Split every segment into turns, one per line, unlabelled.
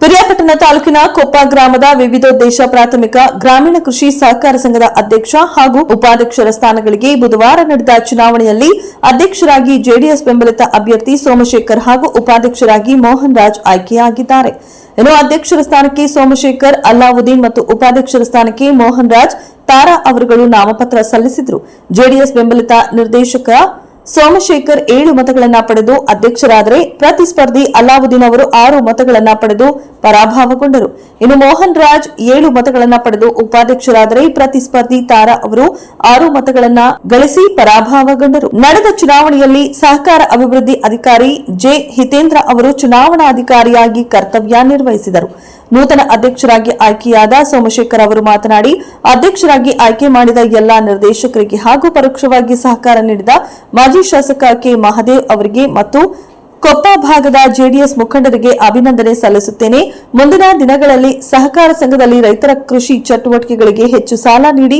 ಪಿರಿಯಾಪಟ್ಟಣ ತಾಲೂಕಿನ ಕೊಪ್ಪ ಗ್ರಾಮದ ವಿವಿಧೋದ್ದೇಶ ಪ್ರಾಥಮಿಕ ಗ್ರಾಮೀಣ ಕೃಷಿ ಸಹಕಾರ ಸಂಘದ ಅಧ್ಯಕ್ಷ ಹಾಗೂ ಉಪಾಧ್ಯಕ್ಷರ ಸ್ಥಾನಗಳಿಗೆ ಬುಧವಾರ ನಡೆದ ಚುನಾವಣೆಯಲ್ಲಿ ಅಧ್ಯಕ್ಷರಾಗಿ ಜೆಡಿಎಸ್ ಬೆಂಬಲಿತ ಅಭ್ಯರ್ಥಿ ಸೋಮಶೇಖರ್ ಹಾಗೂ ಉಪಾಧ್ಯಕ್ಷರಾಗಿ ಮೋಹನ್ ರಾಜ್ ಆಯ್ಕೆಯಾಗಿದ್ದಾರೆ. ಇನ್ನು ಅಧ್ಯಕ್ಷರ ಸ್ಥಾನಕ್ಕೆ ಸೋಮಶೇಖರ್, ಅಲ್ಲಾವುದ್ದೀನ್ ಮತ್ತು ಉಪಾಧ್ಯಕ್ಷರ ಸ್ಥಾನಕ್ಕೆ ಮೋಹನ್ ರಾಜ್, ತಾರಾ ಅವರುಗಳು ನಾಮಪತ್ರ ಸಲ್ಲಿಸಿದರು. ಜೆಡಿಎಸ್ ಬೆಂಬಲಿತ ನಿರ್ದೇಶಕ ಸೋಮಶೇಖರ್ ಏಳು ಮತಗಳನ್ನು ಪಡೆದು ಅಧ್ಯಕ್ಷರಾದರೆ ಪ್ರತಿಸ್ಪರ್ಧಿ ಅಲಾವುದ್ದೀನ್ ಅವರು ಆರು ಮತಗಳನ್ನು ಪಡೆದು ಪರಾಭವಗೊಂಡರು. ಇನ್ನು ಮೋಹನ್ ರಾಜ್ ಏಳು ಮತಗಳನ್ನು ಪಡೆದು ಉಪಾಧ್ಯಕ್ಷರಾದರೆ ಪ್ರತಿಸ್ಪರ್ಧಿ ತಾರಾ ಅವರು ಆರು ಮತಗಳನ್ನು ಗಳಿಸಿ ಪರಾಭವಗೊಂಡರು. ನಡೆದ ಚುನಾವಣೆಯಲ್ಲಿ ಸಹಕಾರ ಅಭಿವೃದ್ಧಿ ಅಧಿಕಾರಿ ಜೆ ಹಿತೇಂದ್ರ ಅವರು ಚುನಾವಣಾಧಿಕಾರಿಯಾಗಿ ಕರ್ತವ್ಯ ನಿರ್ವಹಿಸಿದರು. ನೂತನ ಅಧ್ಯಕ್ಷರಾಗಿ ಆಯ್ಕೆಯಾದ ಸೋಮಶೇಖರ್ ಅವರು ಮಾತನಾಡಿ, ಅಧ್ಯಕ್ಷರಾಗಿ ಆಯ್ಕೆ ಮಾಡಿದ ಎಲ್ಲಾ ನಿರ್ದೇಶಕರಿಗೆ ಹಾಗೂ ಪರೋಕ್ಷವಾಗಿ ಸಹಕಾರ ನೀಡಿದ ಮಾಜಿ ಶಾಸಕ ಕೆ. ಮಹದೇವ್ ಅವರಿಗೆ ಮತ್ತು ಕೊಪ್ಪ ಭಾಗದ ಜೆಡಿಎಸ್ ಮುಖಂಡರಿಗೆ ಅಭಿನಂದನೆ ಸಲ್ಲಿಸುತ್ತೇನೆ. ಮುಂದಿನ ದಿನಗಳಲ್ಲಿ ಸಹಕಾರ ಸಂಘದಲ್ಲಿ ರೈತರ ಕೃಷಿ ಚಟುವಟಿಕೆಗಳಿಗೆ ಹೆಚ್ಚು ಸಾಲ ನೀಡಿ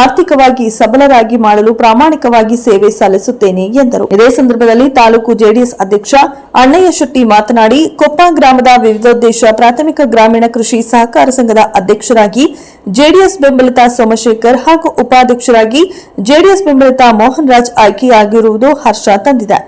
ಆರ್ಥಿಕವಾಗಿ ಸಬಲರಾಗಿ ಮಾಡಲು ಪ್ರಾಮಾಣಿಕವಾಗಿ ಸೇವೆ ಸಲ್ಲಿಸುತ್ತೇನೆ, ಎಂದರು. ಇದೇ ಸಂದರ್ಭದಲ್ಲಿ ತಾಲೂಕು ಜೆಡಿಎಸ್ ಅಧ್ಯಕ್ಷ ಅಣ್ಣಯ್ಯ ಶೆಟ್ಟಿ ಮಾತನಾಡಿ, ಕೊಪ್ಪ ಗ್ರಾಮದ ವಿವಿಧೋದ್ದೇಶ ಪ್ರಾಥಮಿಕ ಗ್ರಾಮೀಣ ಕೃಷಿ ಸಹಕಾರ ಸಂಘದ ಅಧ್ಯಕ್ಷರಾಗಿ ಜೆಡಿಎಸ್ ಬೆಂಬಲಿತ ಸೋಮಶೇಖರ್ ಹಾಗೂ ಉಪಾಧ್ಯಕ್ಷರಾಗಿ ಜೆಡಿಎಸ್ ಬೆಂಬಲಿತ ಮೋಹನ್ ರಾಜ್ ಆಯ್ಕೆಯಾಗಿರುವುದು ಹರ್ಷ ತಂದಿದೆ.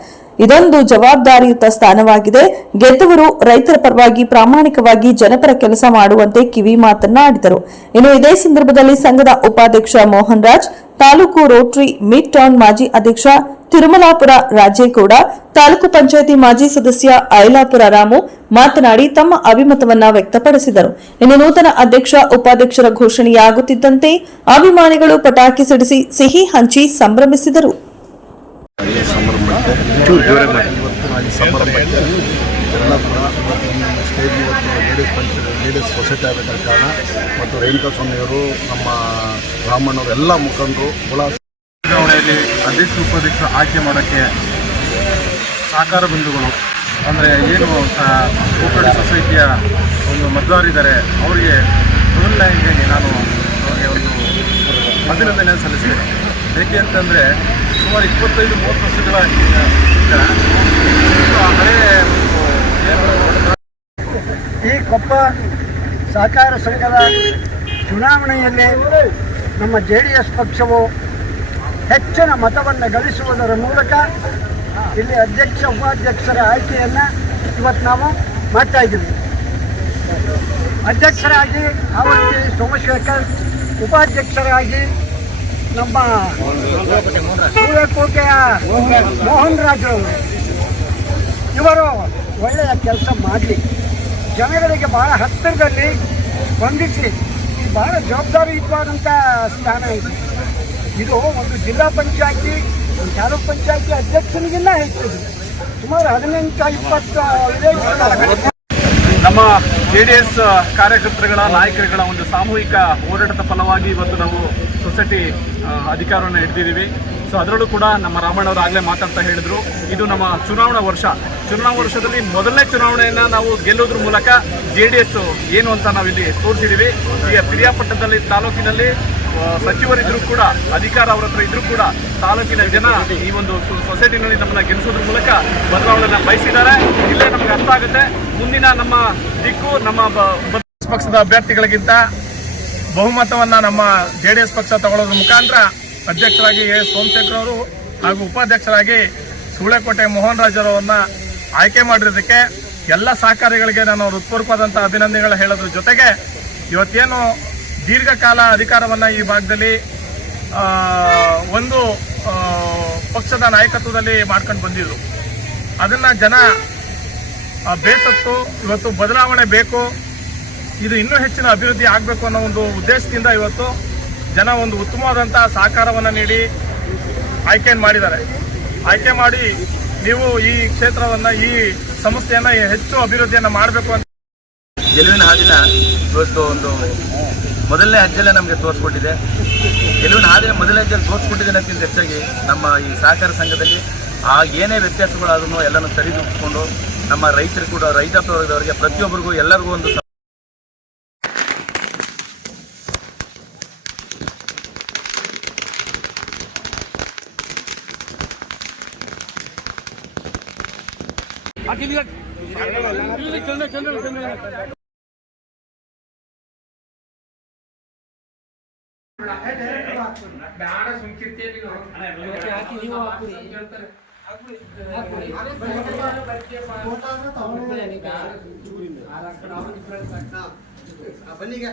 ಇದೊಂದು ಜವಾಬ್ದಾರಿಯುತ ಸ್ಥಾನವಾಗಿದೆ. ಗೆದ್ದವರು ರೈತರ ಪರವಾಗಿ ಪ್ರಾಮಾಣಿಕವಾಗಿ ಜನಪರ ಕೆಲಸ ಮಾಡುವಂತೆ ಕಿವಿ ಮಾತನ್ನಾಡಿದರು. ಇನ್ನು ಇದೇ ಸಂದರ್ಭದಲ್ಲಿ ಸಂಘದ ಉಪಾಧ್ಯಕ್ಷ Mohan Raj taluk Rotary mid town ಮಾಜಿ ಅಧ್ಯಕ್ಷ ತಿರುಮಲಾಪುರ ರಾಜೇಗೌಡ, ತಾಲೂಕು ಪಂಚಾಯತಿ ಮಾಜಿ ಸದಸ್ಯ ಐಲಾಪುರ ರಾಮು ಮಾತನಾಡಿ ತಮ್ಮ ಅಭಿಮತವನ್ನ ವ್ಯಕ್ತಪಡಿಸಿದರು. ಇನ್ನು ನೂತನ ಅಧ್ಯಕ್ಷ, ಉಪಾಧ್ಯಕ್ಷರ ಘೋಷಣೆಯಾಗುತ್ತಿದ್ದಂತೆ ಅಭಿಮಾನಿಗಳು ಪಟಾಕಿ ಸಿಡಿಸಿ ಸಿಹಿ ಹಂಚಿ ಸಂಭ್ರಮಿಸಿದರು.
ಸಂಭ್ರಮಕ್ಕೆ ಸಂಭ್ರಮಕ್ಕೆ ಕೂಡ ಸ್ಟೇಜ್ ಇವತ್ತು ಲೇಡೀಸ್ ಸೊಸೈಟಿ ಆಗಬೇಕಾದ ಕಾರಣ ಮತ್ತು ರೇಣುಕಾ ಸ್ವಾಮಿಯವರು ನಮ್ಮ ರಾಮಣ್ಣವರು ಎಲ್ಲ ಮುಖಂಡರು ಹುಳ
ಚುನಾವಣೆಯಲ್ಲಿ ಅಧ್ಯಕ್ಷ ಉಪಾಧ್ಯಕ್ಷ ಆಯ್ಕೆ ಮಾಡೋಕ್ಕೆ ಸಹಕಾರ ಬಿಂದುಗಳು ಅಂದರೆ ಏನು ಕೋಪರೇಟಿವ್ ಸೊಸೈಟಿಯ ಒಂದು ಮತದಾರರಿದ್ದಾರೆ ಅವರಿಗೆ ಮೊದಲನೇ ನಾನು ಅವರಿಗೆ ಒಂದು ಅಭಿನಂದನೆ ಸಲ್ಲಿಸಿದೆ ಏಕೆ ಅಂತಂದರೆ ಸುಮಾರು ಇಪ್ಪತ್ತೈದು, ಮೂವತ್ತು ವರ್ಷಗಳ
ಈ ಕೊಪ್ಪ ಸಹಕಾರ ಸಂಘದ ಚುನಾವಣೆಯಲ್ಲಿ ನಮ್ಮ ಜೆ ಡಿ ಎಸ್ ಪಕ್ಷವು ಹೆಚ್ಚಿನ ಮತವನ್ನು ಗಳಿಸುವುದರ ಮೂಲಕ ಇಲ್ಲಿ ಅಧ್ಯಕ್ಷ, ಉಪಾಧ್ಯಕ್ಷರ ಆಯ್ಕೆಯನ್ನು ಇವತ್ತು ನಾವು ಮಾಡ್ತಾ ಇದ್ದೀವಿ. ಅಧ್ಯಕ್ಷರಾಗಿ ಆವತ್ತಿ ಸೋಮಶೇಖರ್, ಉಪಾಧ್ಯಕ್ಷರಾಗಿ ನಮ್ಮ ಸೂರ್ಯಕೋಟೆಯ ಮೋಹನ್ ರಾಜ್ ಇವರು ಒಳ್ಳೆಯ ಕೆಲಸ ಮಾಡಲಿ. ಜನಗಳಿಗೆ ಬಹಳ ಹತ್ತಿರದಲ್ಲಿ ಸ್ಪಂದಿಸಿ. ಬಹಳ ಜವಾಬ್ದಾರಿಯುತವಾದಂಥ ಸ್ಥಾನ ಇದೆ. ಇದು ಒಂದು ಜಿಲ್ಲಾ ಪಂಚಾಯತಿ, ಒಂದು ತಾಲೂಕ್ ಪಂಚಾಯತಿ ಅಧ್ಯಕ್ಷನಿಗಿನ್ನ ಹೆಚ್ಚಿದೆ ಸುಮಾರು ಹದಿನೆಂಟು ಇಪ್ಪತ್ತು
ನಮ್ಮ ಜೆ ಡಿ ಎಸ್ ಕಾರ್ಯಕರ್ತರುಗಳ, ನಾಯಕರುಗಳ ಒಂದು ಸಾಮೂಹಿಕ ಹೋರಾಟದ ಫಲವಾಗಿ ಇವತ್ತು ನಾವು ಸೊಸೈಟಿ ಅಧಿಕಾರವನ್ನು ಹಿಡಿದಿದ್ದೀವಿ. ಸೊ ಅದರಲ್ಲೂ ಕೂಡ ನಮ್ಮ ರಾಮಣ್ಣವರು ಆಗಲೇ ಮಾತಾಡ್ತಾ ಹೇಳಿದರು. ಇದು ನಮ್ಮ ಚುನಾವಣಾ ವರ್ಷ. ಚುನಾವಣಾ ವರ್ಷದಲ್ಲಿ ಮೊದಲನೇ ಚುನಾವಣೆಯನ್ನು ನಾವು ಗೆಲ್ಲೋದ್ರ ಮೂಲಕ ಜೆ ಡಿ ಎಸ್ ಏನು ಅಂತ ನಾವಿಲ್ಲಿ ತೋರಿಸಿದ್ದೀವಿ ಈಗ ಪಿರಿಯಾಪಟ್ಟಣದಲ್ಲಿ ತಾಲೂಕಿನಲ್ಲಿ ಸಚಿವರಿದ್ದರೂ ಕೂಡ, ಅಧಿಕಾರ ಅವರ ಹತ್ರ ಇದ್ರೂ ಕೂಡ ತಾಲೂಕಿನ ಜನ ಈ ಒಂದು ಸೊಸೈಟಿನಲ್ಲಿ ನಮ್ಮನ್ನ ಗೆಲ್ಲಿಸೋದ್ರ ಮೂಲಕ ಬದಲಾವಣೆಯನ್ನು ಬಯಸಿದ್ದಾರೆ. ಇಲ್ಲೇ ನಮ್ಗೆ ಅರ್ಥ ಆಗುತ್ತೆ. ಮುಂದಿನ ನಮ್ಮ ದಿಕ್ಕು, ನಮ್ಮ ಪಕ್ಷದ ಅಭ್ಯರ್ಥಿಗಳಿಗಿಂತ ಬಹುಮತವನ್ನ ನಮ್ಮ ಜೆ ಡಿ ಎಸ್ ಪಕ್ಷ ತಗೊಳ್ಳೋದ್ರ ಮುಖಾಂತರ ಅಧ್ಯಕ್ಷರಾಗಿ ಎ ಸೋಮಶೇಖರ್ ಅವರು ಹಾಗೂ ಉಪಾಧ್ಯಕ್ಷರಾಗಿ ಸೂಳೆಕೋಟೆ ಮೋಹನ್ ರಾಜರವರನ್ನ ಆಯ್ಕೆ ಮಾಡಿರೋದಕ್ಕೆ ಎಲ್ಲ ಸಹಕಾರಿಗಳಿಗೆ ನಾನು ಹೃತ್ಪೂರ್ವಕವಾದಂಥ ಅಭಿನಂದನೆಗಳು ಹೇಳೋದ್ರ ಜೊತೆಗೆ ಇವತ್ತೇನು ದೀರ್ಘಕಾಲ ಅಧಿಕಾರವನ್ನ ಈ ಭಾಗದಲ್ಲಿ ಒಂದು ಪಕ್ಷದ ನಾಯಕತ್ವದಲ್ಲಿ ಮಾಡ್ಕೊಂಡು ಬಂದಿದ್ರು. ಅದನ್ನ ಜನ ಬೇಸತ್ತು, ಇವತ್ತು ಬದಲಾವಣೆ ಬೇಕು ಇದು ಇನ್ನೂ ಹೆಚ್ಚಿನ ಅಭಿವೃದ್ಧಿ ಆಗಬೇಕು ಅನ್ನೋ ಒಂದು ಉದ್ದೇಶದಿಂದ ಇವತ್ತು ಜನ ಒಂದು ಉತ್ತಮವಾದಂಥ ಸಹಕಾರವನ್ನು ನೀಡಿ ಆಯ್ಕೆಯನ್ನು ಮಾಡಿದ್ದಾರೆ. ಆಯ್ಕೆ ಮಾಡಿ ನೀವು ಈ ಕ್ಷೇತ್ರವನ್ನು, ಈ ಸಂಸ್ಥೆಯನ್ನು ಹೆಚ್ಚು ಅಭಿವೃದ್ಧಿಯನ್ನು ಮಾಡಬೇಕು ಅಂತ
ಗೆಲುವಿನ ಹಾದಿನ ಇವತ್ತು ಒಂದು ಮೊದಲನೇ ಹೆಜ್ಜೆಲ್ಲೇ ನಮಗೆ ತೋರಿಸ್ಕೊಟ್ಟಿದೆ. ಗೆಲುವಿನ ಹಾದಿನ ಮೊದಲನೇ ಹೆಜ್ಜೆಲ್ಲಿ ತೋರಿಸ್ಕೊಟ್ಟಿದೆ ಅನ್ನೋಕ್ಕಿಂತ ಹೆಚ್ಚಾಗಿ ನಮ್ಮ ಈ ಸಹಕಾರ ಸಂಘದಲ್ಲಿ ಆ ಏನೇ ವ್ಯತ್ಯಾಸಗಳಾದ್ರೂ ಎಲ್ಲನೂ ಸರಿದೂಗಿಸ್ಕೊಂಡು ನಮ್ಮ ರೈತರು ಕೂಡ, ರೈತ ವರ್ಗದವರಿಗೆ ಪ್ರತಿಯೊಬ್ಬರಿಗೂ ಎಲ್ಲರಿಗೂ ಒಂದು
चल चल चल ಬೇಡ ಸುಮ್ಕಿರ್ತೀವಿ
ಬನ್ನಿಗ